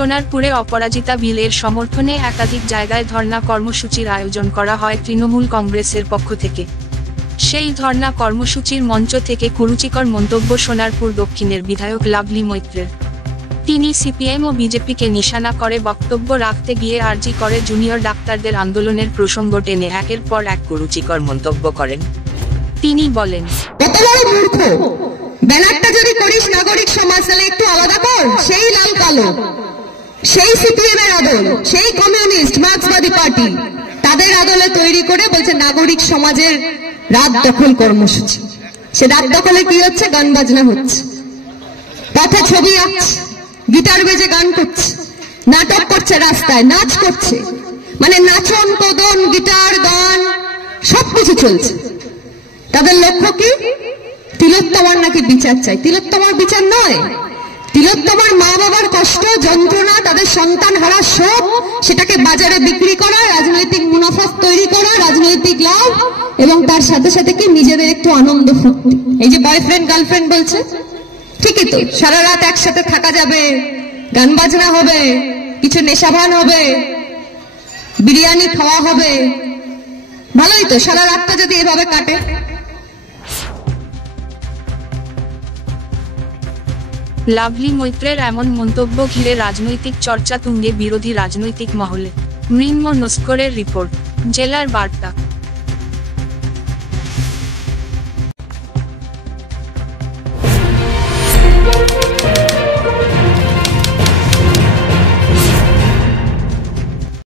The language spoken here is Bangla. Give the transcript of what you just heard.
সোনারপুরে অপরাজিতা বিলের সমর্থনে একাধিক জায়গায় ধর্ণা কর্মসূচির আয়োজন করা হয় তৃণমূল কংগ্রেসের পক্ষ থেকে। সেই ধর্ণা কর্মসূচির মঞ্চ থেকে কুরুচিকর মন্তব্য সোনারপুর দক্ষিণের বিধায়ক লাভলি মৈত্রের। তিনি সিপিএম ও বিজেপিকে নিশানা করে বক্তব্য রাখতে গিয়ে আরজি করে জুনিয়র ডাক্তারদের আন্দোলনের প্রসঙ্গ টেনে একের পর এক কুরুচিকর মন্তব্য করেন। তিনি বলেন, কত বড় মূর্খ! ব্যানারটা যদি করিস নাগরিক সমাজ, তাহলে একটু আলাদা কর। সেই লাল কালো, সেই সিপিএম এর আদল, সেই কমিউনিস্ট মার্ক্সবাদী পার্টি, তাদের আদলে তৈরি করে বলছে নাগরিক সমাজের রাত দখল কর্মসূচি। সে রাত দখলে কি হচ্ছে? গান বাজনা হচ্ছে, পথে ছবি আঁকছে, গিটার বেজে গান করছে, নাটক করছে, রাস্তায় নাচ করছে, মানে নাচন কদন গিটার গান সবকিছু চলছে। তাদের লক্ষ্য কি? তিলোত্তমার নাকি বিচার চাই। তিলোত্তমার বিচার নয়, তিলোত্তমার মা বাবার কষ্ট যন্ত্রণা, তাদের সন্তান হারা শোক, সেটাকে বাজারে বিক্রি করা, রাজনৈতিক মুনাফা তৈরি করা, রাজনৈতিক লাভ, এবং তার সাথে সাথে কি নিজেদের একটু আনন্দ ফুর্তি। এই যে বয়ফ্রেন্ড গার্লফ্রেন্ড বলছে, ঠিকই তো, সারা রাত একসাথে থাকা যাবে, গান বাজনা হবে, কিছু নেশাভান হবে, বিরিয়ানি খাওয়া হবে, ভালোই তো। সারা রাতটা যদি এভাবে কাটে। লাভলি মৈত্রের এমন মন্তব্য ঘিরে রাজনৈতিক চর্চা তুঙ্গে বিরোধী রাজনৈতিক মহলে। মৃন্ময় নস্করের রিপোর্ট, জেলার বার্তা।